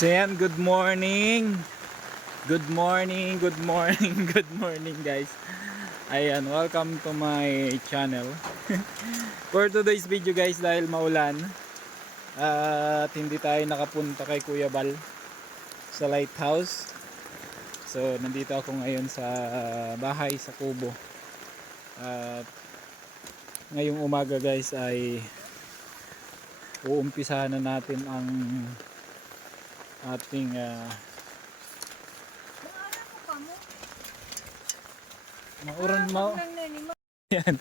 So yan, good morning. Good morning, good morning, good morning guys. Ayan, welcome to my channel. For today's video guys, dahil maulan at hindi tayo nakapunta kay Kuya Bal sa lighthouse. So nandito ako ngayon sa bahay sa Kubo. At ngayong umaga guys ay uumpisahan na natin ang ating mauran mo. Yan.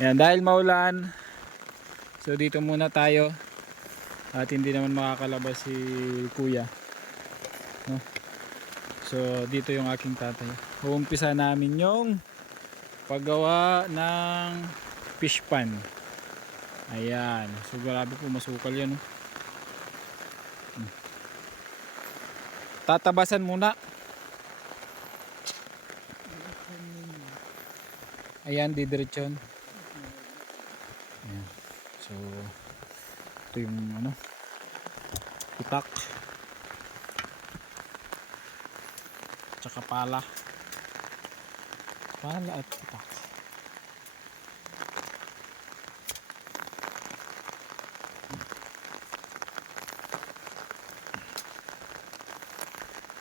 Yan, dahil maulan. So dito muna tayo. At hindi naman makakalabas si Kuya. No? So dito yung aking tatay. Uumpisa namin yung paggawa ng fish pan. Ayan. So grabe po, masukal yan. Tatabasan muna. Ayan, didiretsyon. Ayan. So ito yung itak tsaka pala at itak.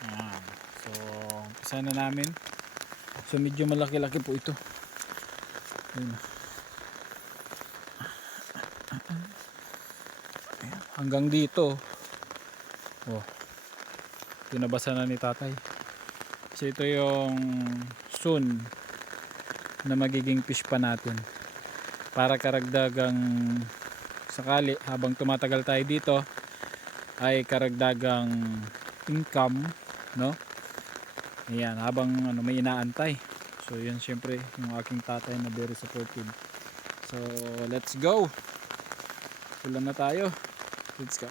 Ayan. So umpisa na namin. So medyo malaki-laki po ito. Ayan. Hanggang dito. Oh. Pinabasa na ni tatay. So ito yung soon na magiging fish pa natin. Para karagdagang sakali habang tumatagal tayo dito ay karagdagang income, no? Ayan, habang may inaantay. So yan syempre yung aking tatay na very supportive. So let's go. Ulan na tayo. Let's go.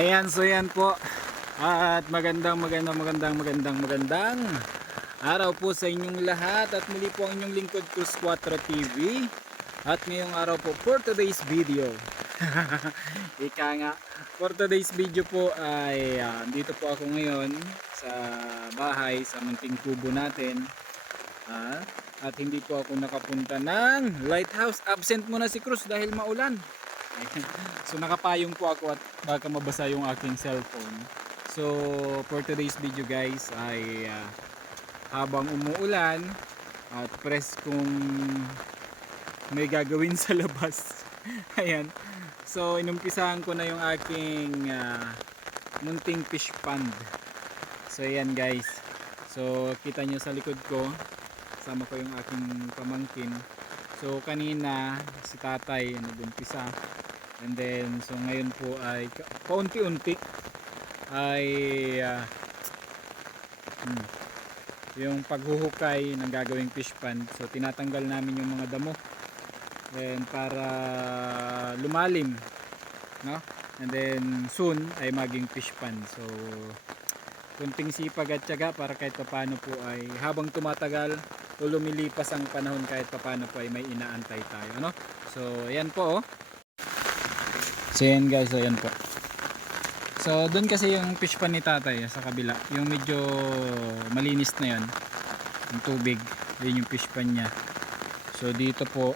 Ayan, so yan po. At magandang araw po sa inyong lahat. At muli po ang inyong lingkod, Cruz 4 TV. At ngayong araw po for today's video. Ika nga. For today's video po ay dito po ako ngayon sa bahay, sa munting kubo natin. At hindi po ako nakapunta ng lighthouse. Absent muna si Cruz dahil maulan. So nakapayong po ako at baka mabasa yung aking cellphone. So for today's video guys ay habang umuulan at press kung may gagawin sa labas. Ayan. So inumpisahan ko na yung aking munting fish pond. So ayan guys. So kita nyo sa likod ko, kasama ko yung aking pamangkin. So kanina si tatay nag-umpisa. And then so ngayon po ay paunti-unti ay yung paghuhukay ng gagawing fish pond. So tinatanggal namin yung mga damo then para lumalim, no? And then soon ay maging fish pond. So kunting sipag at tiyaga para kahit paano po ay habang tumatagal o lumilipas ang panahon kahit paano po ay may inaantay tayo, ano? So ayan po, oh. So yan guys, ayan po. So doon kasi yung fish pond ni tatay sa kabila, yung medyo malinis na yan, yung tubig, yun yung fish pond niya. So dito po,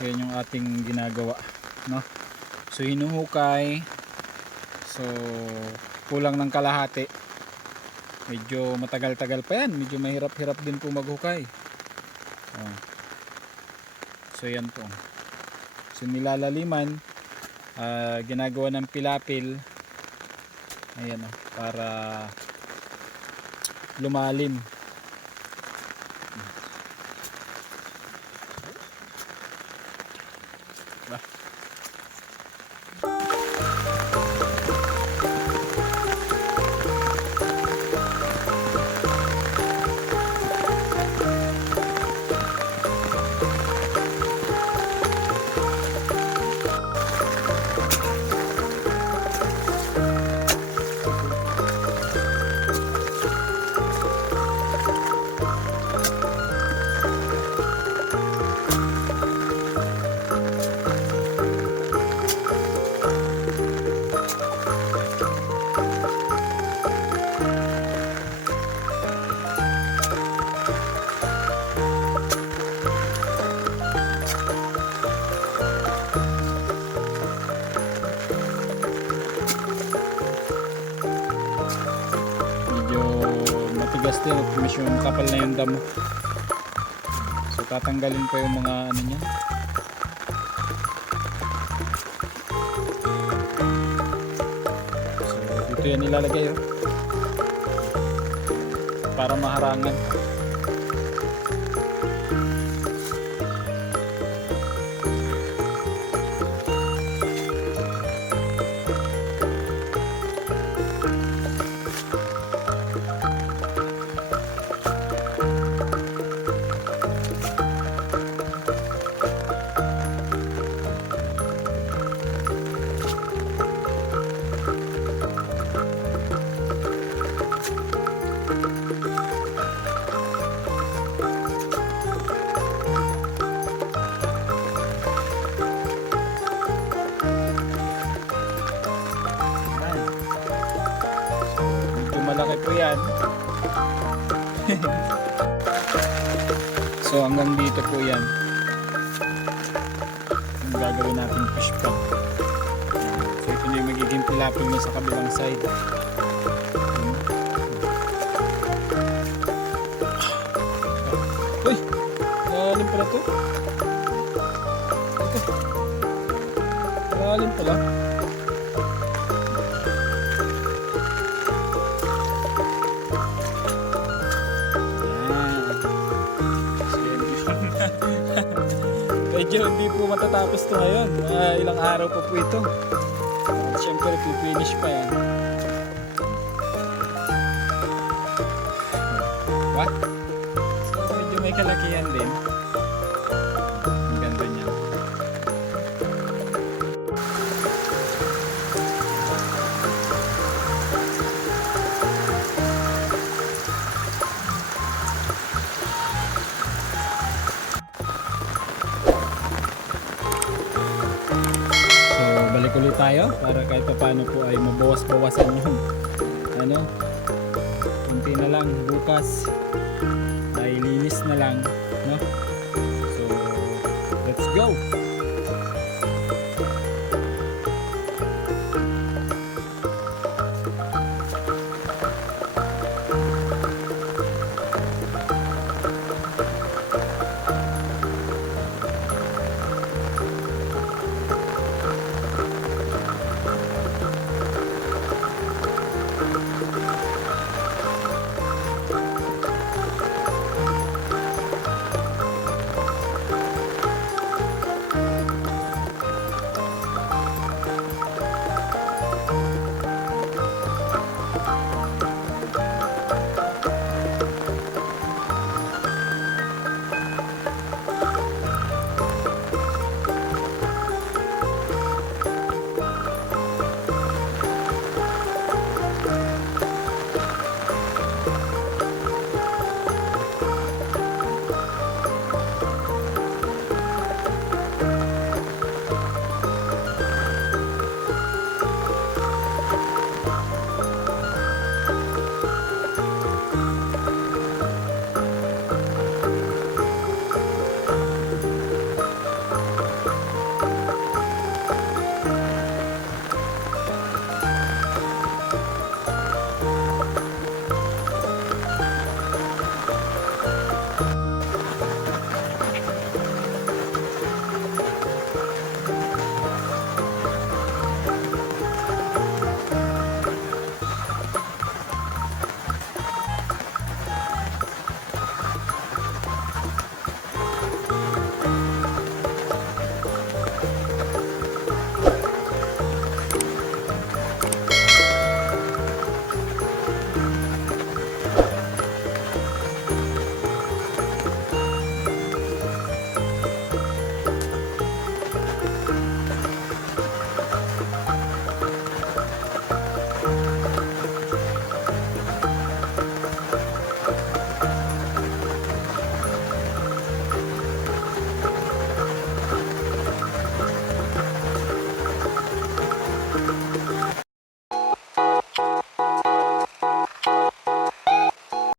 yun yung ating ginagawa, no? So hinuhukay, so kulang ng kalahati, medyo matagal-tagal pa yan, medyo mahirap-hirap din po maghukay. So yan po, so nilalaliman, ginagawa ng pilapil, ayan, para lumalim. Matigas din at medyo kapal na yung damo. So tatanggalin pa yung mga ano niya. So dito yan nilalagay, oh, para maharangan. Malaki po yan. So hanggang dito po yan yung gagawin natin fish pond. So ito na yung magiging tilapia niya sa kabilang side. Uy! Lalim pala to. Ito. Lalim pala. Medyo hindi po matatapos ito ngayon. Ilang araw pa po ito. Siyempre pipinish pa yan. What? So medyo may kalakihan din. Ang ganda niya. ulit tayo para kahit paano po ay mabawas-bawasan yung ano, kunti na lang bukas ay linis na lang, no? So let's go.